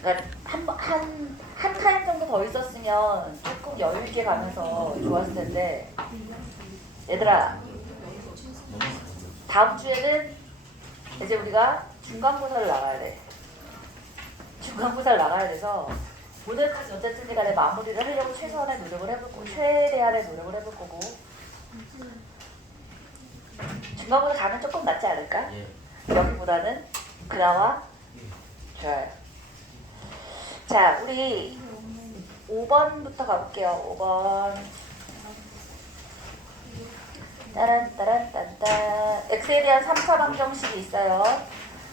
그러니까 한 타임 정도 더 있었으면 조금 여유 있게 가면서 좋았을 텐데 얘들아 다음 주에는 이제 우리가 중간고사를 나가야 돼. 중간고사를 나가야 돼서 오늘까지 어쨌든 간에 마무리를 하려고 최선의 노력을 해볼 거고 최대한의 노력을 해볼 거고 중간고사 가면 조금 낫지 않을까? 예. 여기보다는 그나마 좋아요. 자, 우리 5번부터 가볼게요. 5번. 따란따란딴딴. x에 대한 3차 방정식이 있어요.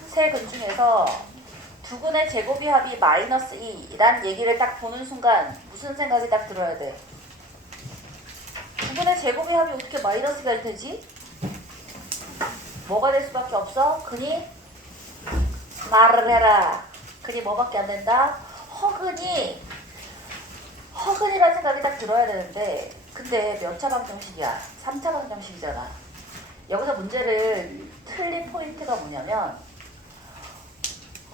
세 근 중에서 두 근의 제곱이 합이 마이너스 2란 얘기를 딱 보는 순간 무슨 생각이 딱 들어야 돼? 두 근의 제곱이 합이 어떻게 마이너스가 되지? 뭐가 될 수밖에 없어? 근이 말을 해라. 근이 뭐밖에 안 된다? 허근이라는 생각이 딱 들어야 되는데 근데 몇 차 방정식이야? 3차 방정식이잖아. 여기서 문제를 틀린 포인트가 뭐냐면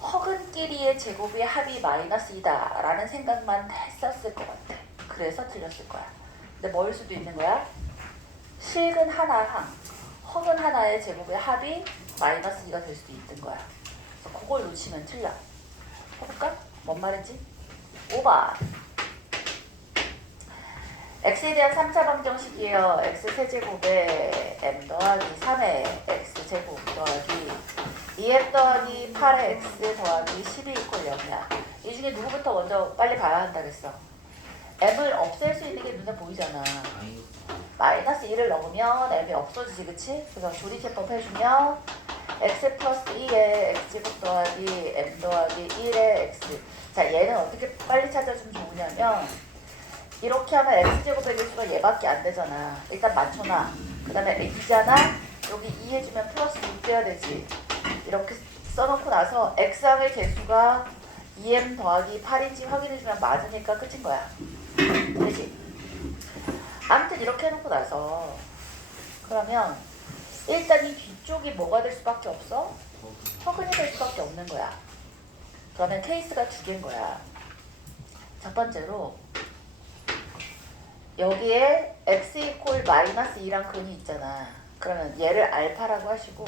허근끼리의 제곱의 합이 마이너스 2다 라는 생각만 했었을 것 같아. 그래서 틀렸을 거야. 근데 뭐일 수도 있는 거야? 실근 하나랑 허근 하나의 제곱의 합이 마이너스 2가 될 수도 있는 거야. 그래서 그걸 놓치면 틀려. 해볼까? 뭔 말인지? 5번. x에 대한 3차 방정식이에요. x 세제곱에 m 더하기 3의 x제곱 더하기 2m 더하기 8의 x 더하기 12 이퀄 0이야. 이 중에 누구부터 먼저 빨리 봐야 한다겠어? m을 없앨 수 있는 게 눈에 보이잖아. 마이너스 2를 넣으면 m이 없어지지, 그치? 그래서 조리제법 해주면 x 플러스 1의 x제곱 더하기 m 더하기 1의 x. 자, 얘는 어떻게 빨리 찾아주면 좋으냐면 이렇게 하면 x제곱의 개수가 얘밖에 안 되잖아. 일단 맞춰놔. 그 다음에 2잖아. 여기 2 해주면 플러스 6 돼야 되지. 이렇게 써놓고 나서 x항의 개수가 2m 더하기 8인지 확인해주면 맞으니까 끝인 거야. 되지? 아무튼 이렇게 해놓고 나서 그러면 일단 이 뒤쪽이 뭐가 될 수밖에 없어? 허근이 될 수밖에 없는 거야. 그러면 케이스가 두 개인 거야. 첫 번째로 여기에 x 이퀄 마이너스 2랑 근이 있잖아. 그러면 얘를 알파라고 하시고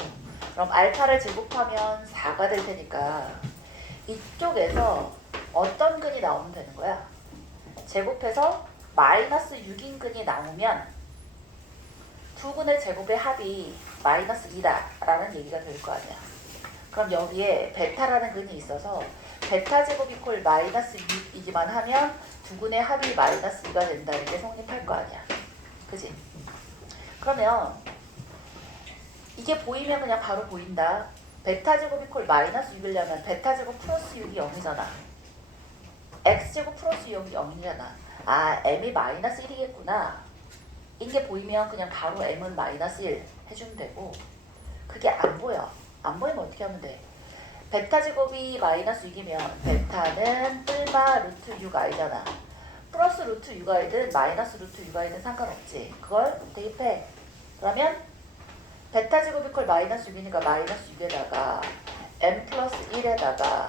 그럼 알파를 제곱하면 4가 될 테니까 이쪽에서 어떤 근이 나오면 되는 거야? 제곱해서 마이너스 6인 근이 나오면 두 근의 제곱의 합이 마이너스 2다 라는 얘기가 될 거 아니야. 그럼 여기에 베타라는 근이 있어서 베타 제곱 이퀄 마이너스 6이기만 하면 두 근의 합이 마이너스 2가 된다는 게 성립할 거 아니야. 그지? 그러면 이게 보이면 그냥 바로 보인다. 베타 제곱 이퀄 마이너스 6이려면 베타 제곱 플러스 6이 0이잖아. x 제곱 플러스 6이 0이잖아. 아, m이 마이너스 1이겠구나. 이게 보이면 그냥 바로 m은 마이너스 1 해주면 되고 그게 안 보여. 안 보이면 어떻게 하면 돼? 베타 제곱이 마이너스 6이면 베타는 뿔마 루트 6i잖아. 플러스 루트 6i든 마이너스 루트 6i든 상관없지. 그걸 대입해. 그러면 베타 제곱 이퀄 마이너스 6이니까 마이너스 6에다가 m 플러스 1에다가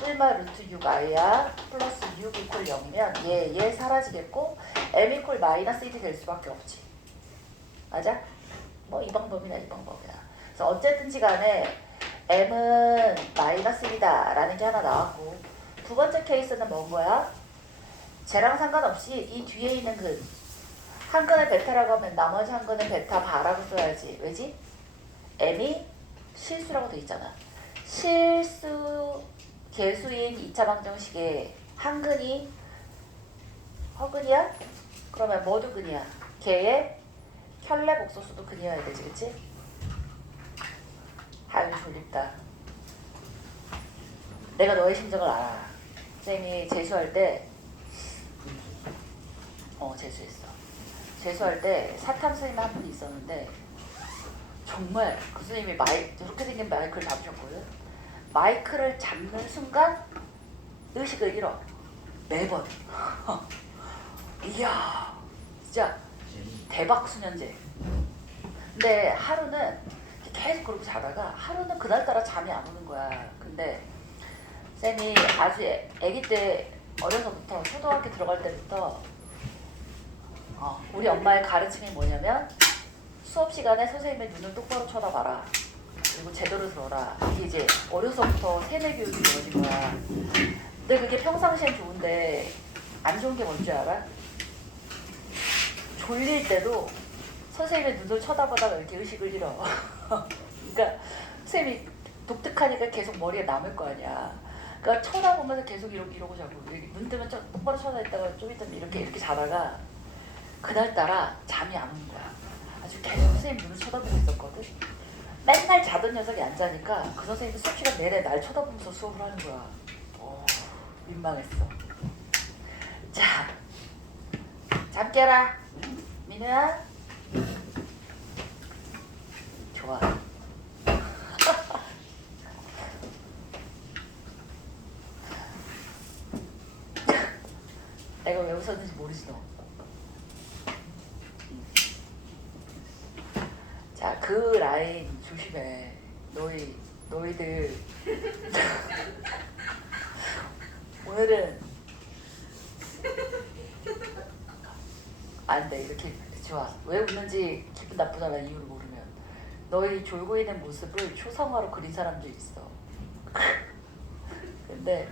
뿔마 루트 6i야. 플러스 6 이퀄 0이면 얘 사라지겠고 m 이퀄 마이너스 1이 될 수밖에 없지. 맞아? 뭐 이 방법이나 이 방법이나. 그래서 어쨌든지 간에 m은 마이너스 1이다 라는 게 하나 나왔고 두 번째 케이스는 뭔 거야? 쟤랑 상관없이 이 뒤에 있는 근 한 근을 베타라고 하면 나머지 한 근은 베타 바라고 써야지. 왜지? m이 실수라고 돼 있잖아. 실수 개수인 2차 방정식에 한 근이 허근이야? 그러면 뭐도 근이야? 걔의 켤레 복소수도 근이어야 되지, 그치? 아유 졸립다. 내가 너의 심정을 알아. 선생님이 재수할 때 재수했어. 재수할 때 사탐 선생님 한 분이 있었는데 정말 그 선생님이 저렇게 생긴 마이크를 잡으셨거든. 마이크를 잡는 순간 의식을 잃어. 매번. 이야 진짜 대박 수면제. 근데 하루는 계속 그러고 자다가 하루는 그날따라 잠이 안 오는 거야. 근데 쌤이 아주 아기 때 어려서부터 초등학교 들어갈 때부터 우리 엄마의 가르침이 뭐냐면 수업 시간에 선생님의 눈을 똑바로 쳐다봐라. 그리고 제대로 들어라. 이게 이제 어려서부터 세뇌 교육이 이루어진 거야. 근데 그게 평상시엔 좋은데 안 좋은 게 뭔지 알아? 졸릴 때도 선생님의 눈을 쳐다보다가 이렇게 의식을 잃어. 그러니까 선생님이 독특하니까 계속 머리에 남을 거 아니야. 그러니까 쳐다보면서 계속 이러고 자고 눈 뜨면 똑바로 쳐다있다가 좀 있다면 이렇게 자다가 그날따라 잠이 안 오는 거야. 아주 계속 선생님 눈을 쳐다보고 있었거든. 맨날 자던 녀석이 안 자니까 그 선생님이 수업 시간 내내 날 쳐다보면서 수업을 하는 거야. 민망했어. 자, 잠 깨라. 민우야. 좋아. 내가 왜 웃었는지 모르지 너. 자, 그 라인 조심해. 너희들 오늘은 안 돼. 이렇게 좋아. 왜 웃는지 기분 나쁘잖아. 이유를 모르면. 너희 졸고 있는 모습을 초상화로 그린 사람도 있어. 근데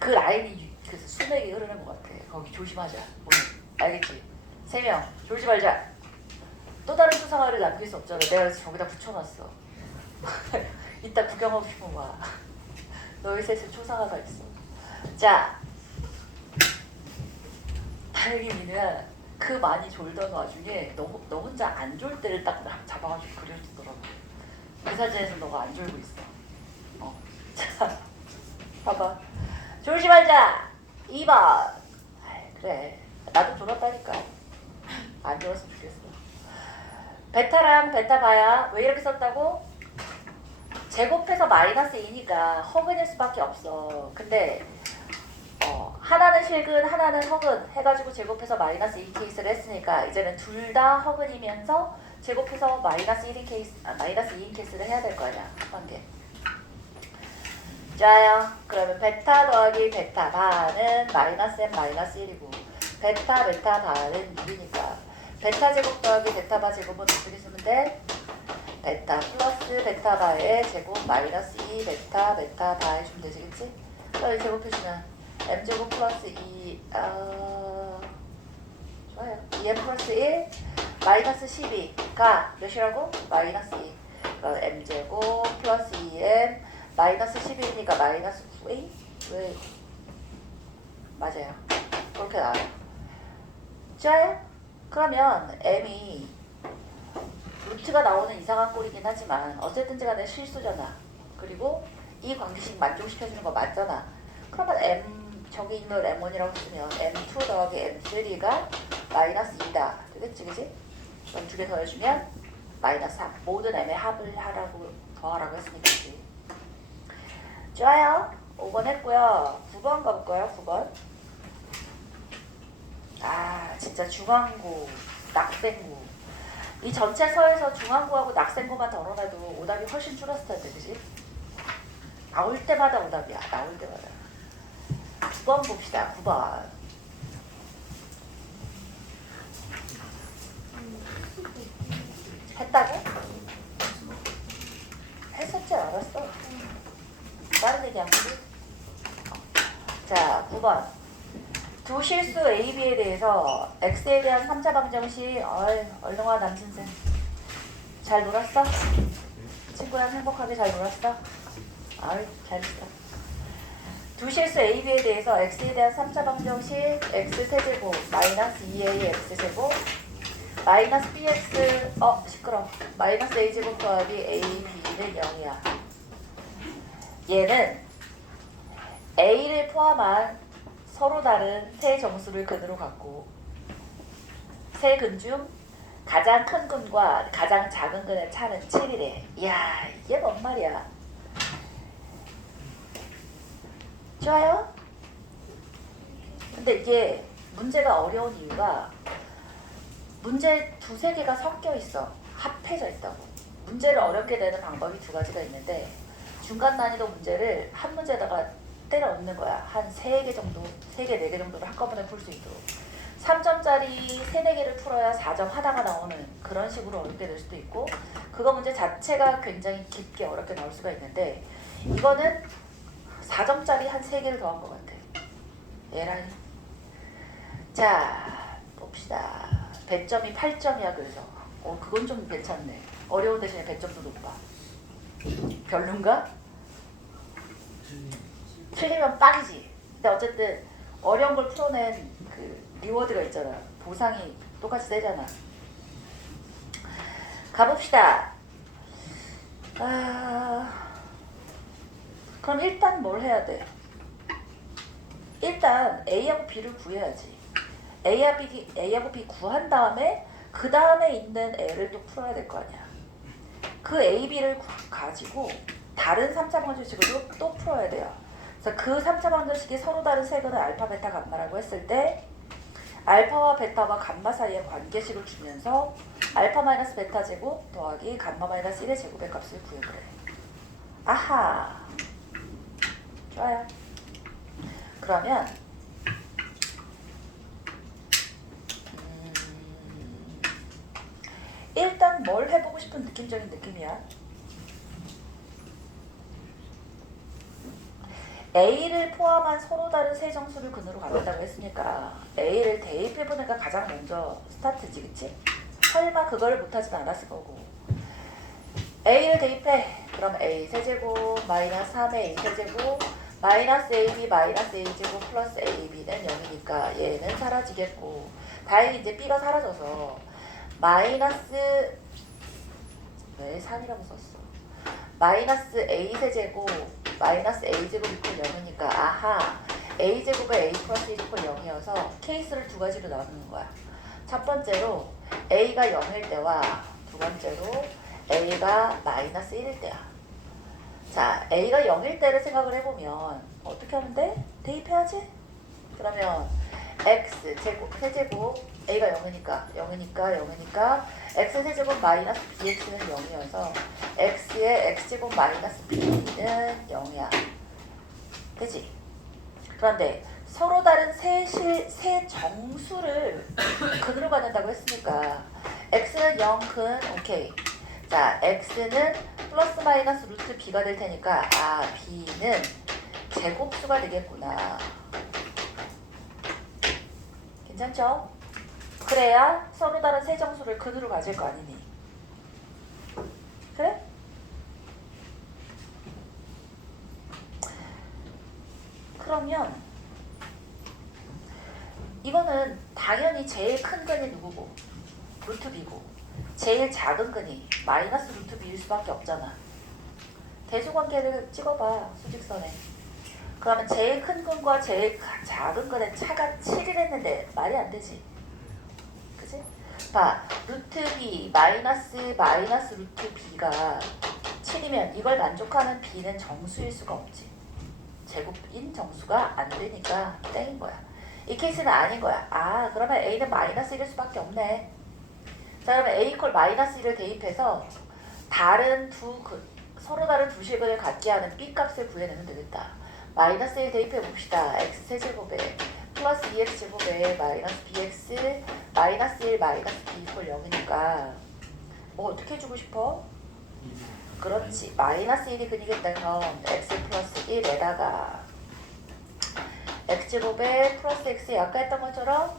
그 라인이 그래서 수맥이 흐르는 것 같아. 거기 조심하자. 오늘 알겠지? 3명 졸지 말자. 또 다른 초상화를 남길 수 없잖아. 내가 그래서 저기다 붙여놨어. 이따 구경하고 싶으면 와. 너희 셋은 초상화가 있어. 자, 다행히 민우야 그 많이 졸던 와중에 너 혼자 안 졸 때를 딱 잡아가지고 그려주더라고. 그 사진에서 너가 안 졸고 있어. 자, 봐봐. 졸지 말자. 2번. 그래. 나도 졸았다니까. 안 졸았으면 좋겠어. 베타랑 베타바야 왜 이렇게 썼다고? 제곱해서 마이너스 2니까 허근일 수밖에 없어. 근데 하나는 실근 하나는 허근 해가지고 제곱해서 마이너스 2 케이스를 했으니까 이제는 둘 다 허근이면서 제곱해서 마이너스 1인 케이스, 마이너스 2인 케이스를 해야 될 거 아니야. 한 개. 좋아요. 그러면 베타 더하기 베타 바는 마이너스 m 마이너스 1이고 베타 바는 2이니까 베타 제곱 더하기 베타 바 제곱은 어떻게 쓰면 돼? 베타 플러스 베타 바의 제곱 마이너스 2 베타 바 해주면 되겠지? 그럼 제곱해주면 m 제곱 플러스 2 좋아요. 2m 플러스 1 마이너스 12가 몇이라고? 마이너스 2. 그럼 m 제곱 플러스 2m 마이너스 12니까 마이너스 9a? 왜? 맞아요. 그렇게 나와요. 좋아요. 그러면 m이 루트가 나오는 이상한 꼴이긴 하지만 어쨌든지 간에 실수잖아. 그리고 이 관계식 만족시켜주는 거 맞잖아. 그러면 m 저기 있는 m1이라고 쓰면 m2 더하기 m3가 마이너스 2다. 되겠지 그치? 그럼 두 개 더해주면 마이너스 3. 모든 m의 합을 더하라고 했으니까 그치? 좋아요. 5번 했고요. 9번 가볼까요? 9번. 진짜 중앙고, 낙생고. 이 전체 서에서 중앙고하고 낙생고만 덜어놔도 오답이 훨씬 줄었을 텐데, 그지? 나올 때마다 오답이야. 나올 때마다. 9번 봅시다. 9번. 했다고? 했었지 알았어. 다른 얘기 안 보지? 자, 9번. 두 실수 A, B에 대해서 X에 대한 3차 방정식. 얼른 와 남신생. 잘 놀았어? 친구랑 행복하게 잘 놀았어? 잘했어. 두 실수 A, B에 대해서 X에 대한 3차 방정식 X세제곱 마이너스 2A X제곱 마이너스 BX 시끄러. 마이너스 A제곱 더하기 AB는 0이야. 얘는 A를 포함한 서로 다른 세 정수를 근으로 갖고 세 근 중 가장 큰 근과 가장 작은 근의 차는 7이래. 이야, 이게 뭔 말이야. 좋아요? 근데 이게 문제가 어려운 이유가 문제 두세 개가 섞여 있어. 합해져 있다고. 문제를 어렵게 내는 방법이 두 가지가 있는데 중간 난이도 문제를 한 문제에다가 때려 넣는 거야. 한 3개 정도, 3개, 4개 정도를 한꺼번에 풀 수 있도록. 3점짜리 3, 4개를 풀어야 4점 하다가 나오는 그런 식으로 어렵게 될 수도 있고, 그거 문제 자체가 굉장히 깊게 어렵게 나올 수가 있는데, 이거는 4점짜리 한 3개를 더한 것 같아. 얘랑. 자, 봅시다. 배점이 8점이야. 그래서 그건 좀 괜찮네. 어려운 대신에 배점도 높아. 별론가? 틀리면 빡이지. 근데 어쨌든 어려운 걸 풀어낸 그 리워드가 있잖아. 보상이 똑같이 세잖아. 가봅시다. 그럼 일단 뭘 해야 돼? 일단 A하고 B를 구해야지. A하고 B 구한 다음에 그 다음에 있는 L을 또 풀어야 될 거 아니야. 그 A, B를 가지고 다른 3차 방정식으로 또 풀어야 돼요. 그래서 그 3차 방정식이 서로 다른 세근을 알파, 베타, 감마라고 했을 때 알파와 베타와 감마 사이의 관계식을 주면서 알파 마이너스 베타 제곱 더하기 감마 마이너스 1의 제곱의 값을 구해보래. 아하. 좋아요. 그러면 일단 뭘 해보고 싶은 느낌적인 느낌이야. A를 포함한 서로 다른 세 정수를 근으로 갖는다고 했으니까 A를 대입해보니까 가장 먼저 스타트지, 그치? 설마 그걸 못하진 않았을 거고. A를 대입해. 그럼 A 세제곱 마이너스 3의 A 세제곱 마이너스 AB 마이너스 A제곱 플러스 AB는 0이니까 얘는 사라지겠고, 다행히 이제 B가 사라져서 마이너스, 왜 3이라고 썼어? 마이너스 A 세제곱 마이너스 A제곱 이퀄 0이니까 아하, A제곱에 A 플러스 1 이퀄 0이어서 케이스를 두 가지로 나누는 거야. 첫 번째로 A가 0일 때와 두 번째로 A가 마이너스 1일 때야. 자, A가 0일 때를 생각을 해보면 어떻게 하면 돼? 대입해야지? 그러면 X 제곱, 세제곱, A가 0이니까 X 세제곱 마이너스 BX는 0이어서 X의 X제곱 마이너스 B는 0이야. 그치? 그런데 서로 다른 세 정수를 근으로 받는다고 했으니까 X는 0, 근, 오케이. 자, X는 플러스 마이너스 루트 B가 될 테니까 B는 제곱수가 되겠구나. 괜찮죠? 그래야 서로 다른 세 정수를 근으로 가질 거 아니니. 그래? 그러면 이거는 당연히 제일 큰 근이 누구고? 루트 B고 제일 작은 근이 마이너스 루트 B일 수밖에 없잖아. 대수관계를 찍어봐, 수직선에. 그러면 제일 큰 근과 제일 작은 근의 차가 7이랬는데 말이 안 되지. 그치? 봐, 루트 B 마이너스 루트 B가 7이면 이걸 만족하는 B는 정수일 수가 없지. 제곱인 정수가 안 되니까 땡인 거야. 이 케이스는 아닌 거야. 그러면 A는 마이너스 1일 수밖에 없네. 자, 그러면 A 이퀄 마이너스 1을 대입해서 서로 다른 두 실근을 갖게 하는 B 값을 구해내면 되겠다. 마이너스 1 대입해 봅시다. X 세제곱에 플러스 2X 제곱에 마이너스 BX 마이너스 1 마이너스 B 이퀄 0이니까 뭐 어떻게 해주고 싶어? 그렇지. 마이너스 1이 근이겠다. 그럼 X 플러스 1에다가 X제곱에 플러스 X 아까 했던 것처럼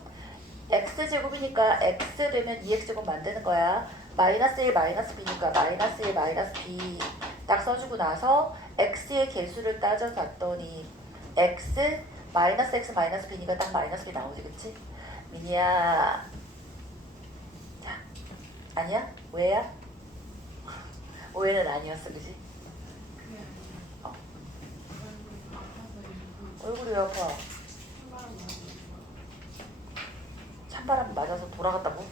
X제곱이니까 X 되면 2X제곱 만드는 거야. 마이너스 1 마이너스 B니까 마이너스 1 마이너스 B 딱 써주고 나서 X의 개수를 따져봤더니 X 마이너스 X 마이너스 B니까 딱 마이너스 B 나오지, 그치? 미니야. 자, 아니야? 왜야? 오해는 아니었어, 그치? 얼굴이 왜 아파? 찬바람 맞아서 돌아갔다고?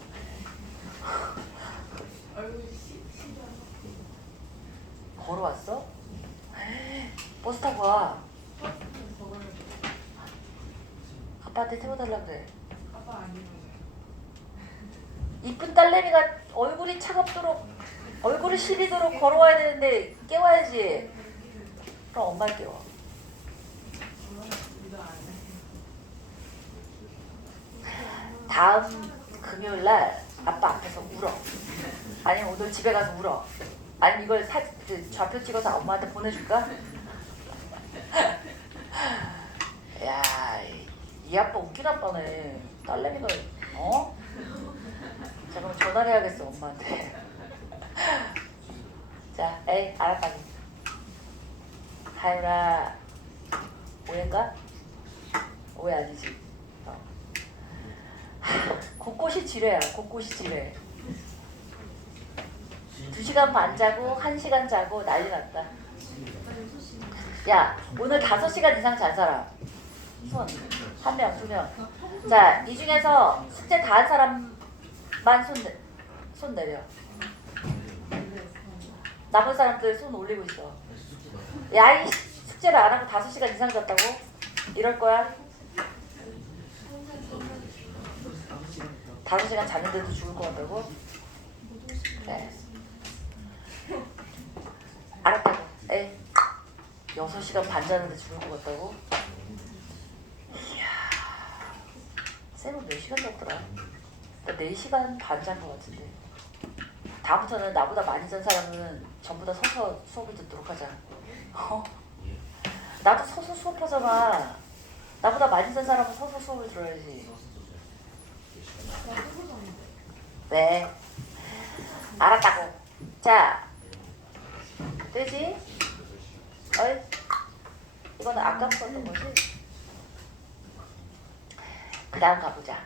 걸어왔어? 버스 타고 와. 아빠한테 태워달라 그래. 아빠 아니면 이쁜 딸내미가 얼굴이 차갑도록 얼굴이 시리도록 걸어와야 되는데 깨워야지. 그럼 엄마 깨워. 다음 금요일날 아빠 앞에서 울어. 아니면 오늘 집에 가서 울어. 아니면 이걸 좌표 찍어서 엄마한테 보내줄까? 야, 이 아빠 웃긴 아빠네. 딸내미가 어? 자, 그럼 전화를 해야겠어 엄마한테. 자, 에이 알았다고. 하윤아, 오해인가? 오해 아니지. 곳곳이 지뢰야. 곳곳이 지뢰. 2시간 반 자고 1시간 자고 난리 났다. 야, 오늘 5시간 이상 잔 사람 손. 1명, 2명. 자, 이 중에서 숙제 다 한 사람만 손 내려. 남은 사람들 손 올리고 있어. 야, 이 숙제를 안 하고 5시간 이상 잤다고? 이럴 거야? 5시간 잤는데도 죽을 것 같다고? 네. 알았다고. 에이, 6시간 반 자는데 죽을 것 같다고? 이야, 쌤은 몇 시간 잤더라? 나 4시간 반 잔 것 같은데. 다음부터는 나보다 많이 잔 사람은 전부 다 서서 수업을 듣도록 하자. 나도 서서 수업하잖아. 나보다 많이 잔 사람은 서서 수업을 들어야지. 네, 알았다고. 자, 되지? 어이, 이거는 아까 썼던 거지? 그 다음 가보자.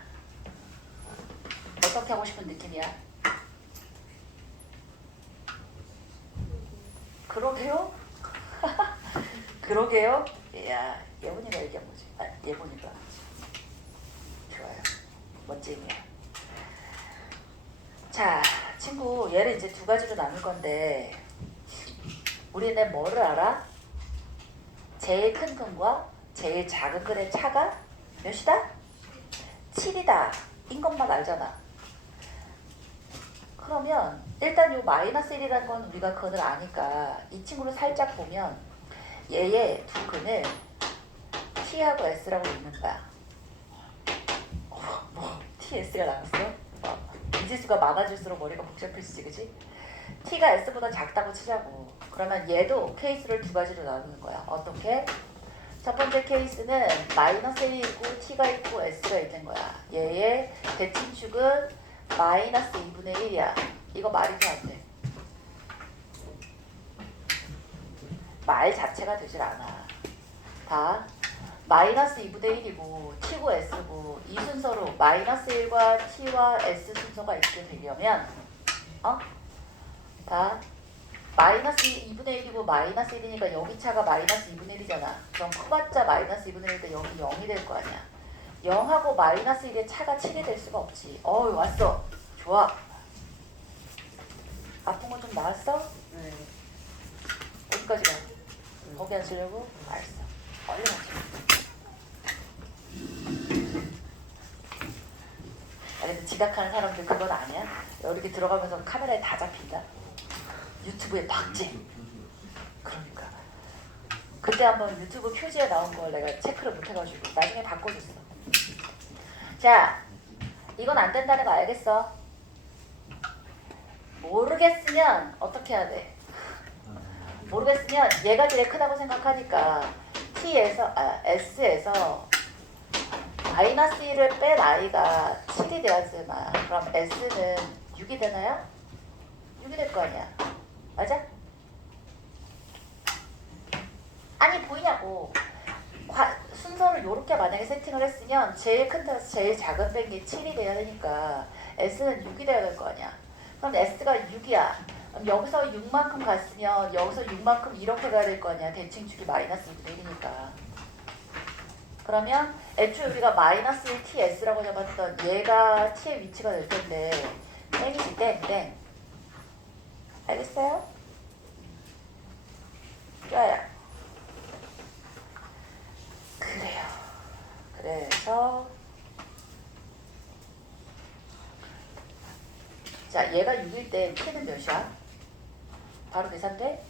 어떻게 하고 싶은 느낌이야? 그러게요? 그러게요? 이야, 예본이가 얘기한 거지. 아, 예본이가. 좋아요. 멋쟁이야. 자, 친구, 얘를 이제 2가지로 나눌 건데 우리는 뭐를 알아? 제일 큰 근과 제일 작은 근의 차가 몇이다? 7이다. 인 것만 알잖아. 그러면 일단 요 -1이라는 건 우리가 근을 아니까 이 친구를 살짝 보면 얘의 2근을 T하고 S라고 읽는 거야. 뭐 TS가 나왔어? 미지수가 많아질수록 머리가 복잡해지지, 그치? T가 S보다 작다고 치자고. 그러면 얘도 케이스를 2가지로 나누는 거야. 어떻게? 첫 번째 케이스는 -1이 있고 T가 있고 S가 있는 거야. 얘의 대칭축은 -2분의 1이야. 이거 말이 돼, 안 돼? 말 자체가 되질 않아. 다 -2분의 1이고 T고 S고 이 순서로 -1과 T와 S 순서가 있게 되려면 다 -2분의 1이고 -1이니까 여기 차가 -2분의 1이잖아. 그럼 커봤자 -2분의 1이니까 여기 0이 될 거 아니야. 0하고 -1의 차가 7이 될 수가 없지. 왔어. 좋아. 아픈 거 좀 나았어? 네. 어디까지 가? 거기 앉으려고? 알았어. 얼른 앉아. 근데 지각하는 사람들 그건 아니야? 이렇게 들어가면서 카메라에 다 잡힌다. 유튜브에 박제. 그러니까 그때 한번 유튜브 표지에 나온 걸 내가 체크를 못 해가지고 나중에 바꿔줬어. 자, 이건 안 된다는 거 알겠어? 모르겠으면 어떻게 해야 돼? 모르겠으면 얘가 제일 크다고 생각하니까 S에서 -1을 뺀 i가 7이 돼야지만 그럼 S는 6이 되나요? 6이 될 거 아니야. 맞아? 아니 보이냐고. 순서를 이렇게 만약에 세팅을 했으면 제일 큰 데서 제일 작은 뺀 게 7이 돼야 되니까 S는 6이 돼야 될 거 아니야. 그럼 S가 6이야. 그럼 여기서 6만큼 갔으면 여기서 6만큼 이렇게 가야 될 거 아니야. 대칭축이 -2분의 1이니까. 그러면 애초에 우리가 -1 TS라고 잡았던 얘가 T의 위치가 될 텐데 땡이지 땡. 알겠어요? 좋아요. 그래요. 그래서 자, 얘가 6일 때 T는 몇이야? 바로 계산돼?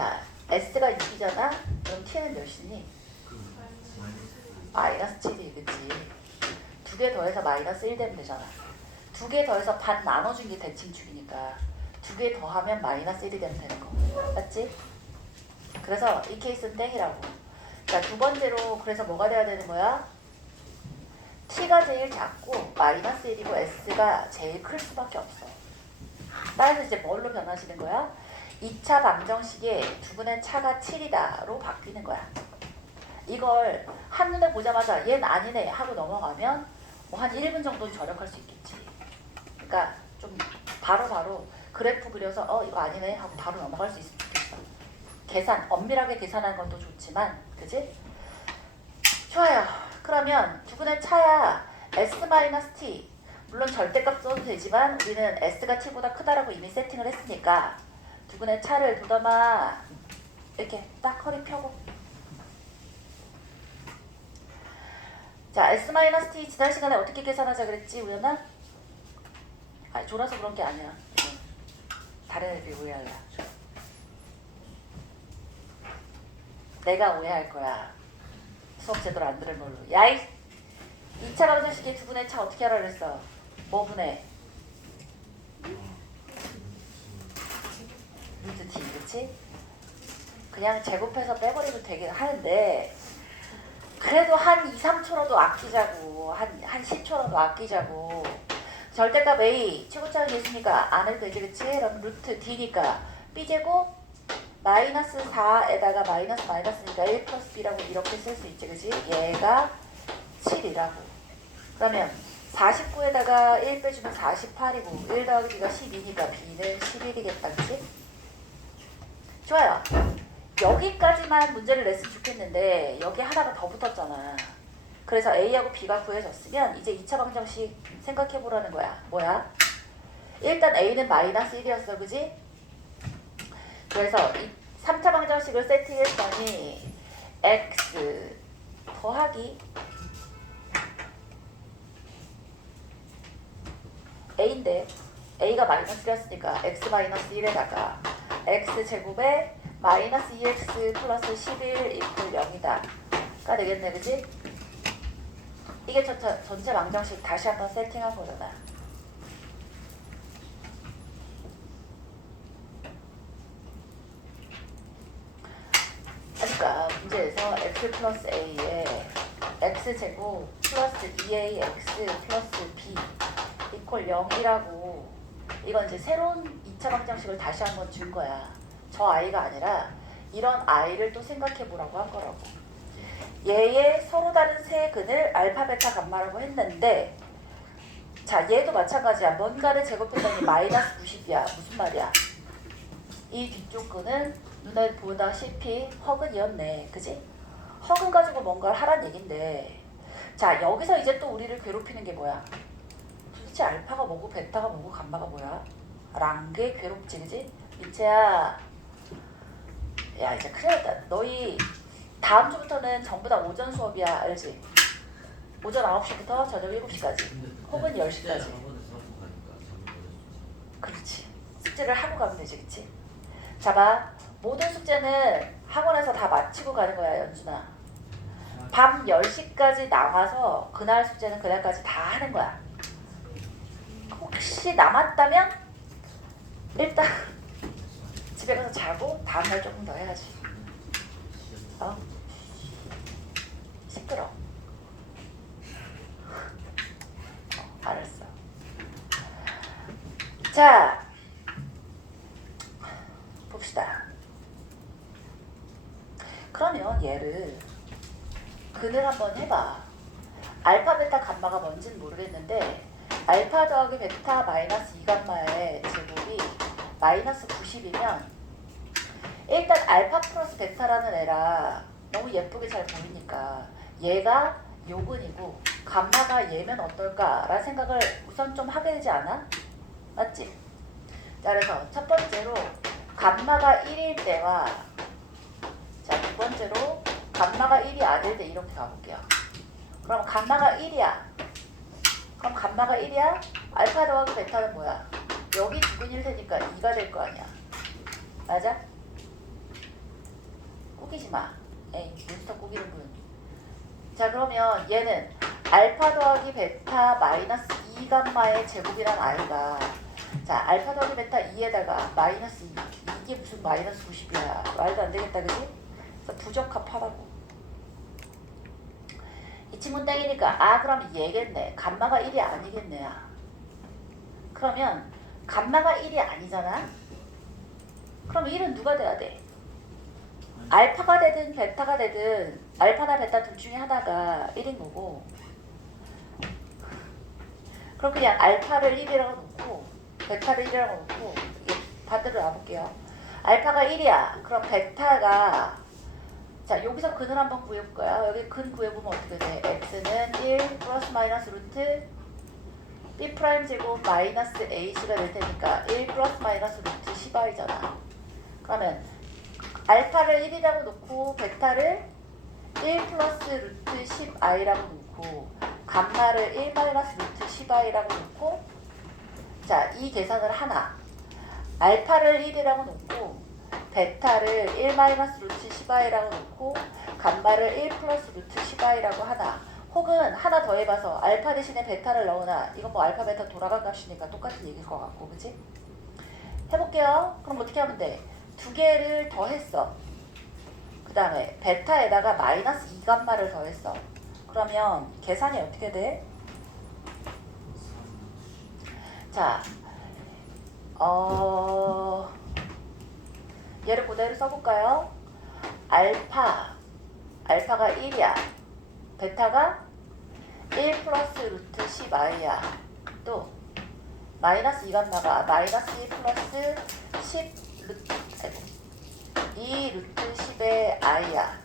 자, S가 6이잖아? 그럼 T는 몇이니? 마이너스 7이, 그치? 2개 더해서 마이너스 1 되면 되잖아. 2개 더해서 반 나눠준 게 대칭축이니까 2개 더하면 마이너스 1이 되면 되는 거. 맞지? 그래서 이 케이스는 땡이라고. 자, 두 번째로 그래서 뭐가 돼야 되는 거야? T가 제일 작고 마이너스 1이고 S가 제일 클 수밖에 없어. 따라서 이제 뭘로 변하시는 거야? 2차 방정식에 두분의 차가 7이다로 바뀌는 거야. 이걸 한눈에 보자마자 얘는 아니네 하고 넘어가면 뭐 한 1분 정도는 절약할 수 있겠지. 그러니까 좀 바로바로 그래프 그려서 이거 아니네 하고 바로 넘어갈 수 있으면 좋겠어. 계산, 엄밀하게 계산하는 것도 좋지만, 그지? 좋아요. 그러면 두분의 차야 S-T. 물론 절대값 써도 되지만 우리는 S가 T보다 크다라고 이미 세팅을 했으니까 두분의 차를 두담아 이렇게 딱 허리 펴고. 자, S-T 지난 시간에 어떻게 계산하자 그랬지, 우연아? 아니, 졸아서 그런 게 아니야. 다른 애들이 오해할라. 내가 오해할 거야. 수업 제대로 안 들은 걸로. 야이! 2차 방정식의 두분의 차 어떻게 하라 그랬어? 뭐 분해? 루트 t, 그치? 그냥 제곱해서 빼버리면 되긴 하는데 그래도 한 2, 3초라도 아끼자고. 한 10초라도 아끼자고. 절대값 A, 최고차는 있으니까 안 해도 되지, 그치? 그럼 루트 D니까 B제곱 마이너스 4에다가 마이너스니까 1 플러스 B라고 이렇게 쓸 수 있지, 그치? 얘가 7이라고. 그러면 49에다가 1 빼주면 48이고 1 더하기 B가 12니까 B는 11이겠다, 그치? 좋아요. 여기까지만 문제를 냈으면 좋겠는데 여기 하나가 더 붙었잖아. 그래서 A하고 B가 구해졌으면 이제 2차 방정식 생각해보라는 거야. 뭐야? 일단 A는 마이너스 1이었어, 그지? 그래서 이 3차 방정식을 세팅했더니 X 더하기 A인데 A가 마이너스 1이었으니까 X 마이너스 1에다가 X제곱에 마이너스 2X 플러스 11 이퀄 0이다 가 되겠네, 그지? 이게 전체 방정식 다시 한번 세팅한 거잖아. 그러니까 문제에서 x 플러스 a에 x제곱 플러스 2ax 플러스 b 이퀄 0이라고. 이건 이제 새로운 2차 방정식을 다시 한번 준 거야. 저 아이가 아니라 이런 아이를 또 생각해 보라고 한 거라고. 얘의 서로 다른 세 근을 알파, 베타, 감마라고 했는데 자, 얘도 마찬가지야. 뭔가를 제곱했더니 마이너스 90이야. 무슨 말이야? 이 뒤쪽 근은 눈에 보다시피 허근이었네. 그지? 허근 가지고 뭔가를 하란 얘긴데 자, 여기서 이제 또 우리를 괴롭히는 게 뭐야? 도대체 알파가 뭐고 베타가 뭐고 감마가 뭐야? 라는 게 괴롭지, 그지? 민채야, 야 이제 큰일 났다. 너희 다음 주부터는 전부 다 오전 수업이야, 알지? 오전 9시부터 저녁 7시까지 혹은 10시까지. 그렇지. 숙제를 하고 가면 되지, 그치? 자, 봐. 모든 숙제는 학원에서 다 마치고 가는 거야, 연준아. 밤 10시까지 나와서 그날 숙제는 그날까지 다 하는 거야. 혹시 남았다면 일단 집에 가서 자고 다음날 조금 더 해야지. 시끄러. 알았어. 자, 봅시다. 그러면 얘를 근을 한번 해봐. 알파, 베타, 감마가 뭔지는 모르겠는데 알파 더하기 베타 마이너스 2감마의 제곱이 마이너스 90이면 일단 알파 플러스 베타라는 애라 너무 예쁘게 잘 보이니까 얘가 요근이고 감마가 얘면 어떨까라는 생각을 우선 좀 하게 되지 않아? 맞지? 자, 그래서 첫 번째로 감마가 1일 때와 자, 두 번째로 감마가 1이 아닐 때 이렇게 가볼게요. 그럼 감마가 1이야. 그럼 감마가 1이야? 알파 더하기 베타는 뭐야? 여기 두근일 테니까 2가 될 거 아니야. 맞아? 꾸기지 마. 에이, 몬스터 꾸기는 분. 자, 그러면 얘는 알파 더하기 베타 마이너스 2감마의 제곱이란 아이가, 자, 알파 더하기 베타 2에다가 마이너스 2. 이게 무슨 마이너스 90이야. 말도 안 되겠다, 그지? 그래서 부적합하다고. 이 친구는 땡이니까, 아, 그럼 얘겠네. 감마가 1이 아니겠네. 그러면 감마가 1이 아니잖아? 그럼 1은 누가 돼야 돼? 알파가 되든 베타가 되든 알파나 베타 둘 중에 하나가 1인 거고, 그럼 그냥 알파를 1이라고 놓고 베타를 1이라고 놓고 이게 반대로 놔볼게요. 알파가 1이야. 그럼 베타가, 자, 여기서 근을 한번 구해볼 거야. 여기 근 구해보면 어떻게 돼? x는 1 플러스 마이너스 루트 b 프라임 제곱 마이너스 ac가 될 테니까 1 플러스 마이너스 루트 10i잖아. 그러면 알파를 1이라고 놓고 베타를 1 플러스 루트 10i라고 놓고 감마를 1 마이너스 루트 10i라고 놓고, 자, 이 계산을 하나. 알파를 1이라고 놓고 베타를 1 마이너스 루트 10i라고 놓고 감마를 1 플러스 루트 10i라고 하나. 혹은 하나 더 해봐서 알파 대신에 베타를 넣으나. 이건 뭐 알파 베타 돌아간 값이니까 똑같은 얘기일 것 같고, 그치? 해볼게요. 그럼 어떻게 하면 돼? 두 개를 더했어. 그 다음에 베타에다가 마이너스 2감마를 더했어. 그러면 계산이 어떻게 돼? 자, 얘를 그대로 써볼까요? 알파가 1이야. 베타가 1 플러스 루트 10i야. 또 마이너스 2감마가 마이너스 1 플러스 10 루트, 아이고, 2 루트 10의 i야.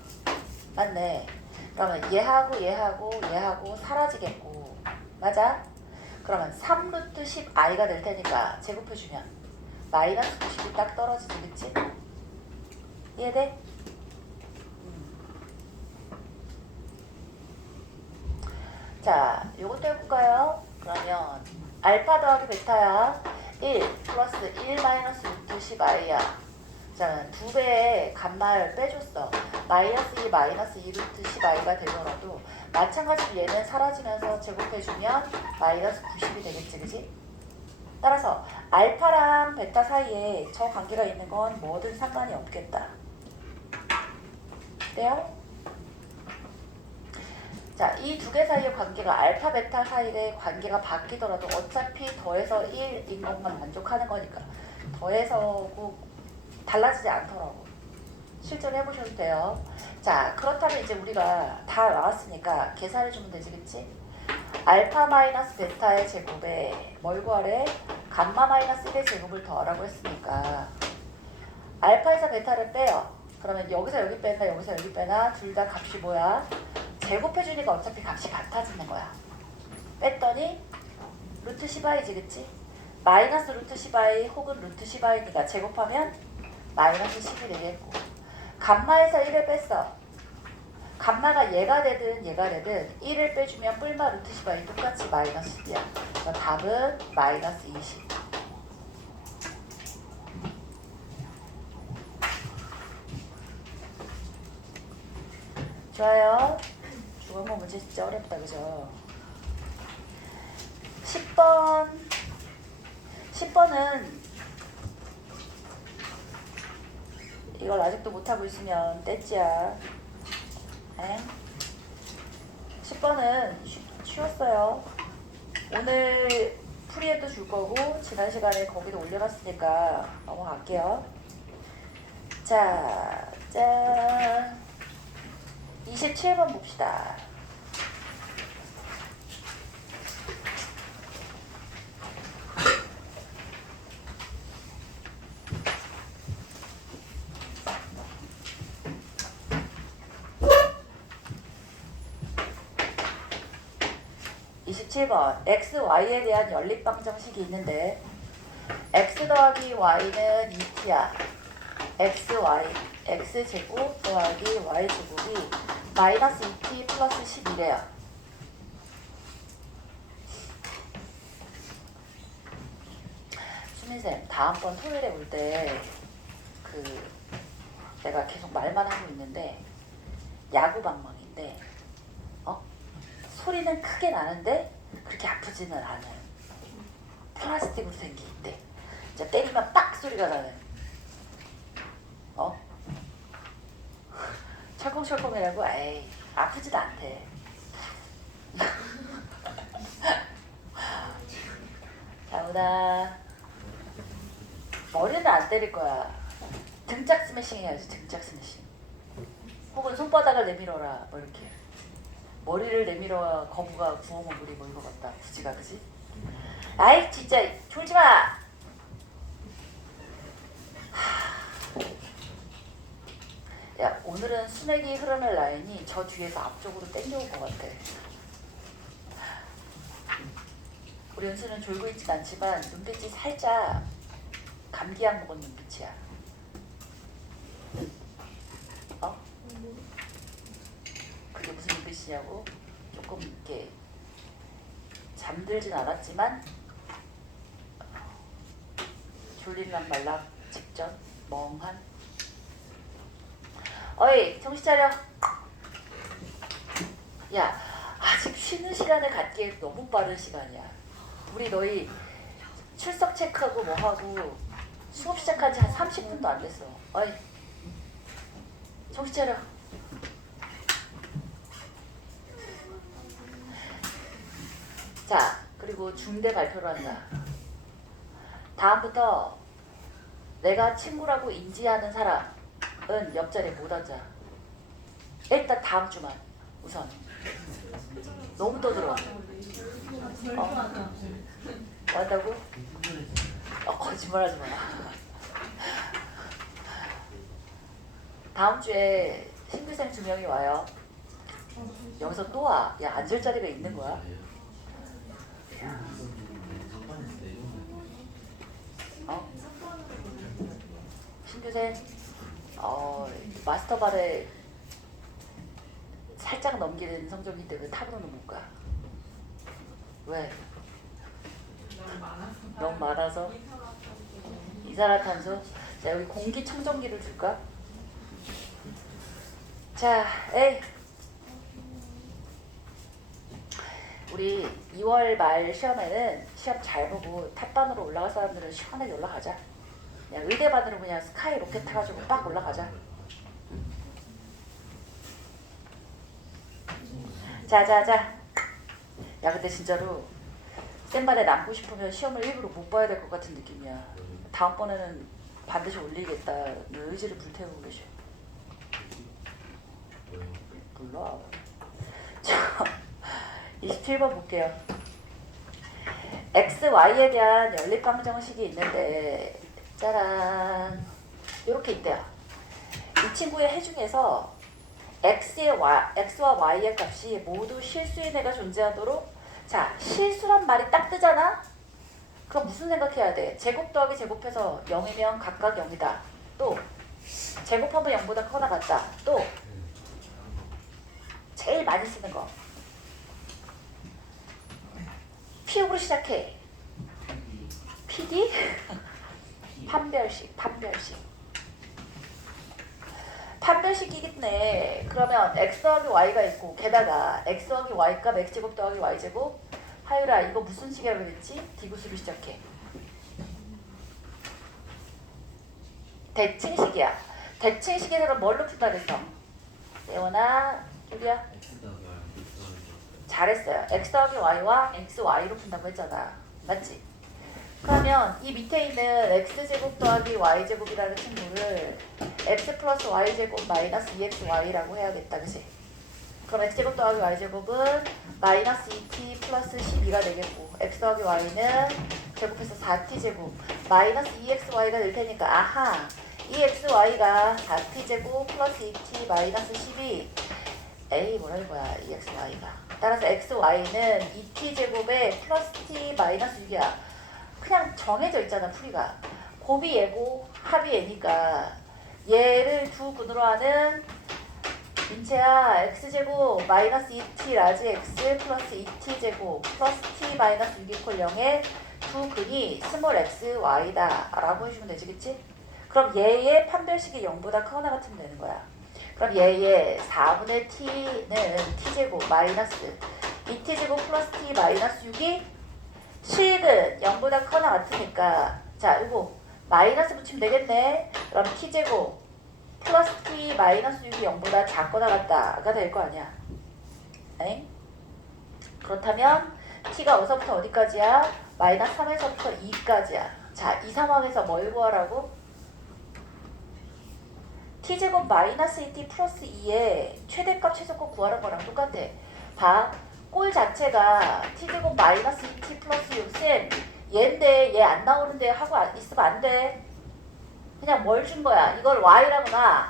맞네. 그러면 얘하고 사라지겠고, 맞아? 그러면 3 루트 10i가 될 테니까 제곱해주면 마이너스 90이 딱 떨어지지, 그치? 이해돼? 자, 요것도 해볼까요? 그러면 알파 더하기 베타야. 1 플러스 1 마이너스 루트 10i야. 자, 2배의 감마를 빼줬어. 마이너스 2 마이너스 2 루트 10i가 되더라도 마찬가지로 얘는 사라지면서 제곱해주면 마이너스 90이 되겠지, 그지? 따라서 알파랑 베타 사이에 저 관계가 있는 건 뭐든 상관이 없겠다. 돼요? 자, 이 두 개 사이의 관계가 알파, 베타 사이의 관계가 바뀌더라도 어차피 더해서 1인 것만 만족하는 거니까 더해서 달라지지 않더라고. 실제로 해보셔도 돼요. 자, 그렇다면 이제 우리가 다 나왔으니까 계산해주면 되지, 그치? 알파 마이너스 베타의 제곱에 뭘 구하래? 감마 마이너스 1의 제곱을 더하라고 했으니까 알파에서 베타를 빼요. 그러면 여기서 여기 빼나 여기서 여기 빼나 둘 다 값이 뭐야? 제곱해주니까 어차피 값이 같아지는 거야. 뺐더니 루트 10i지, 그치? 마이너스 루트 10i 혹은 루트 10i니까 제곱하면 마이너스 10이 되겠고, 감마에서 1을 뺐어. 감마가 얘가 되든 1을 빼주면 뿔마 루트 10i 똑같이 마이너스 10이야. 그래서 답은 마이너스 20. 좋아요. 중간고 문제 진짜 어렵다, 그죠? 10번은 이걸 아직도 못하고 있으면 떼찌야. 10번은 쉬웠어요. 오늘 풀이에도 줄 거고 지난 시간에 거기도 올려놨으니까 넘어갈게요. 자, 짠. 27번 봅시다. x, y에 대한 연립방정식이 있는데 x 더하기 y는 2t야. x제곱 더하기 y제곱이 마이너스 2t 플러스 11이래요. 수민쌤, 다음번 토요일에 올 때 내가 계속 말만 하고 있는데 야구 방망인데 소리는 크게 나는데 그렇게 아프지는 않아요. 플라스틱으로 생긴 있대. 진짜 때리면 빡 소리가 나는. 철컹철컹이라고. 에이, 아프지도 않대. 자우나 머리는 안 때릴 거야. 등짝 스매싱 해야지. 등짝 스매싱. 혹은 손바닥을 내밀어라. 뭐 이렇게. 머리를 내밀어 거부가 구워먹으리 뭐 이거 같다. 굳이가 그지? 아이 진짜 졸지마. 야 오늘은 순액이 흐르는 라인이 저 뒤에서 앞쪽으로 땡겨올 것 같아. 우리 연수는 졸고 있진 않지만 눈빛이 살짝 감기약 먹은 눈빛이야. 그게 무슨 눈빛이냐고? 조금 이렇게 잠들진 않았지만 졸리랑 말락 직전 멍한. 어이 정신 차려. 야 아직 쉬는 시간을 갖기에 너무 빠른 시간이야. 우리 너희 출석 체크하고 뭐하고 수업 시작한 지 한 30분도 안 됐어. 어이 정신 차려. 자 그리고 중대 발표를 한다. 다음부터 내가 친구라고 인지하는 사람은 옆자리에 못 앉아. 일단 다음 주만 우선. 너무 떠들어. 뭐 한다고? 거짓말하지 마. 다음 주에 신규생 2명이 와요. 여기서 또 와. 야 앉을 자리가 있는 거야? 신규생 마스터발에 살짝 넘기는 성적인데 왜 탑으로는 못 가? 왜? 너무 많아서? 이산화탄소? 자 여기 공기청정기를 줄까? 자 에이 우리 2월 말 시험에는 시험 잘 보고 탑반으로 올라갈 사람들은 시원하게 올라가자. 그냥 의대반으로 그냥 스카이 로켓 타가지고 빡 올라가자. 자자자. 야 근데 진짜로 센반에 남고 싶으면 시험을 일부러 못 봐야 될 것 같은 느낌이야. 다음번에는 반드시 올리겠다는 의지를 불태우고 계셔. 몰라. 자 27번 볼게요. X, Y에 대한 연립방정식이 있는데 짜란 이렇게 있대요. 이 친구의 해 중에서 X와 Y의 값이 모두 실수인 애가 존재하도록. 자 실수란 말이 딱 뜨잖아? 그럼 무슨 생각해야 돼? 제곱 더하기 제곱해서 0이면 각각 0이다. 또 제곱하면 0보다 커나 같다. 또 제일 많이 쓰는 거 피읍으로 시작해. PD? 판별식. 판별식이겠네. 그러면 x 더하기 y가 있고 게다가 x 더하기 y값 x제곱 더하기 y제곱. 하율아 이거 무슨 식이라고 그랬지? 디귿으로 시작해. 대칭식이야. 대칭식에서 그럼 뭘로 푼다 그랬어? 예원아, 유리야? 잘했어요. x 더하기 y와 xy로 푼다고 했잖아. 맞지? 그러면 이 밑에 있는 x제곱 더하기 y제곱이라는 친구를 x 플러스 y제곱 마이너스 2xy라고 해야겠다. 그치? 그럼 x제곱 더하기 y제곱은 마이너스 2t 플러스 12가 되겠고 x 더하기 y는 제곱해서 4t제곱 마이너스 2xy가 될 테니까 아하 2xy가 4t제곱 플러스 2t 마이너스 12 에이 뭐라는 거야 2xy가. 따라서 xy는 2t제곱에 플러스 t 마이너스 6이야. 그냥 정해져 있잖아 풀이가. 곱이 얘고 합이 얘니까 얘를 두 근으로 하는 인체야 x제곱 마이너스 2t 라지 x 플러스 2t제곱 플러스 t 마이너스 6 이퀄 0의 두 근이 스몰 x y다 라고 해주면 되지. 그치? 그럼 얘의 판별식이 0보다 크거나 같으면 되는 거야. 그럼 얘의 4분의 t는 t제곱 마이너스 2t제곱 플러스 t 마이너스 6이 식은 0보다 크거나 같으니까 자 이거 마이너스 붙이면 되겠네. 그럼 t제곱 플러스 t 마이너스 6이 0보다 작거나 같다가 될 거 아니야. 엥? 그렇다면 t가 어디서부터 어디까지야? 마이너스 3에서부터 2까지야. 자, 이 상황에서 뭘 구하라고? t제곱 마이너스 2t 플러스 2의 최대값 최소값 구하는 거랑 똑같아. 봐. 꼴 자체가 t제곱 마이너스 2t 플러스 6쌤 얘인데 얘 안 나오는데 하고 있으면 안 돼. 그냥 뭘 준 거야? 이걸 y라고 놔.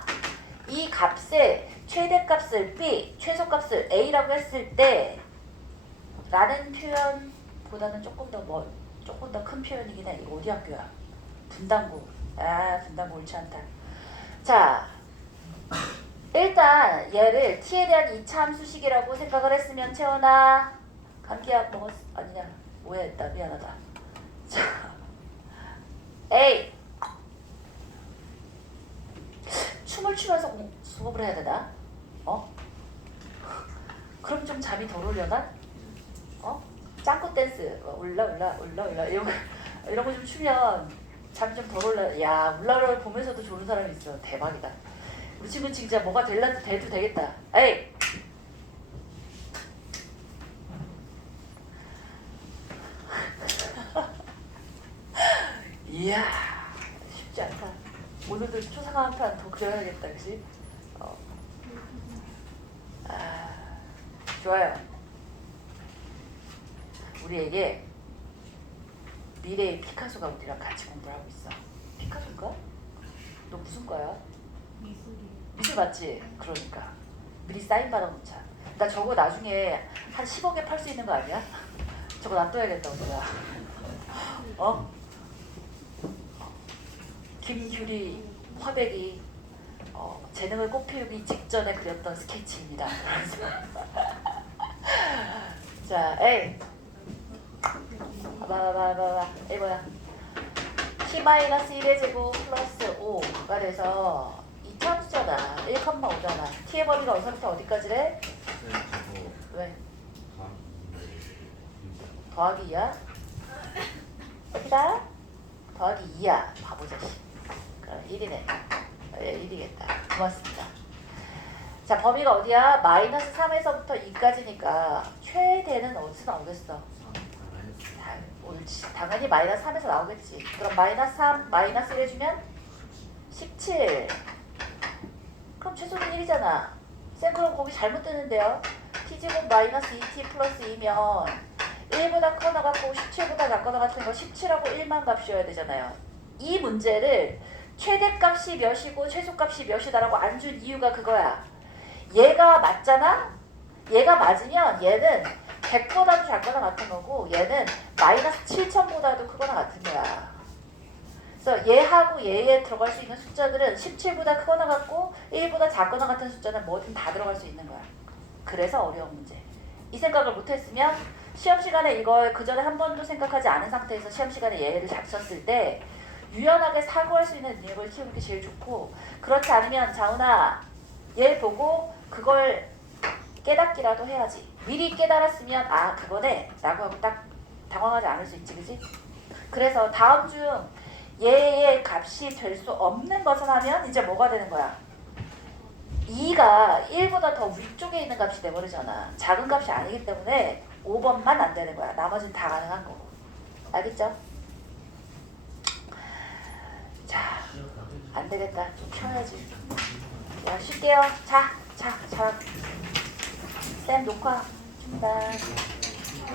이 값의 최대값을 b, 최소값을 a라고 했을 때 라는 표현보다는 조금 더 큰 표현이긴 해. 이거 어디 학교야? 분당고. 아, 분당고 옳지 않다. 자, 일단 얘를 t에 대한 2차 함수식이라고 생각을 했으면 채원아 감기약 먹었... 아니냐 오해했다. 미안하다. 자, A 춤을 추면서 수업을 해야 되나? 어? 그럼 좀 잠이 덜 오려나? 어? 짱구 댄스 올라 이런 거 좀 추면 잠이 좀 덜 올라. 야 울라라를 보면서도 좋은 사람이 있어. 대박이다. 우리 친구 진짜 뭐가 돼도 되겠다. 에이! 이야 쉽지 않다. 오늘도 초상화 한 판 더 그려야겠다. 그치? 좋아요. 우리에게 미래의 피카소가 우리랑 같이 공부를 하고 있어. 피카소인가? 너 무슨 과야? 미술 맞지? 그러니까 미리 사인 받아놓자. 나 저거 나중에 한 10억에 팔 수 있는 거 아니야? 저거 놔둬야겠다 우리가. 어? 김규리 화백이 재능을 꽃피우기 직전에 그렸던 스케치입니다. 자, 에이 봐봐 에이 뭐야 t-1의 제곱 플러스 5가 돼서 2차 함수잖아. 1,5잖아. t의 범위가 어디서부터 어디까지래? 왜? 더하기 2야? 어디다? 더하기 2야. 바보 자식. 그럼 1이네. 예, 1이겠다. 고맙습니다. 자, 범위가 어디야? 마이너스 3에서부터 2까지니까 최대는 어디서 나오겠어? 옳지. 당연히 마이너스 3에서 나오겠지. 그럼 마이너스 3, 마이너스 1 해주면 17. 그럼 최소는 1이잖아. 쌤 그럼 거기 잘못 뜨는데요. t제곱 마이너스 2t 플러스 2면 1보다 커나 같고 17보다 작거나 같은 거 17하고 1만 값이어야 되잖아요. 이 문제를 최대값이 몇이고 최소값이 몇이다라고 안 준 이유가 그거야. 얘가 맞잖아? 얘가 맞으면 얘는 100보다도 작거나 같은 거고 얘는 마이너스 7,000보다도 크거나 같은 거야. 그래서 얘하고 얘에 들어갈 수 있는 숫자들은 17보다 크거나 같고 1보다 작거나 같은 숫자는 뭐든 다 들어갈 수 있는 거야. 그래서 어려운 문제. 이 생각을 못했으면 시험 시간에 이걸 그 전에 한 번도 생각하지 않은 상태에서 시험 시간에 얘를 잡쳤을 때 유연하게 사고할 수 있는 능력을 키우는 게 제일 좋고, 그렇지 않으면 자훈아 얘 보고 그걸 깨닫기라도 해야지. 미리 깨달았으면 아 그거네 라고 하고 딱 당황하지 않을 수 있지. 그지? 그래서 다음 중 얘의 값이 될 수 없는 것을 하면 이제 뭐가 되는 거야? 2가 1보다 더 위쪽에 있는 값이 돼버리잖아. 작은 값이 아니기 때문에 5번만 안 되는 거야. 나머지는 다 가능한 거고. 알겠죠? 자, 안 되겠다. 좀 쉬어야지. 야, 쉴게요. 자. 쌤 녹화 줍니다.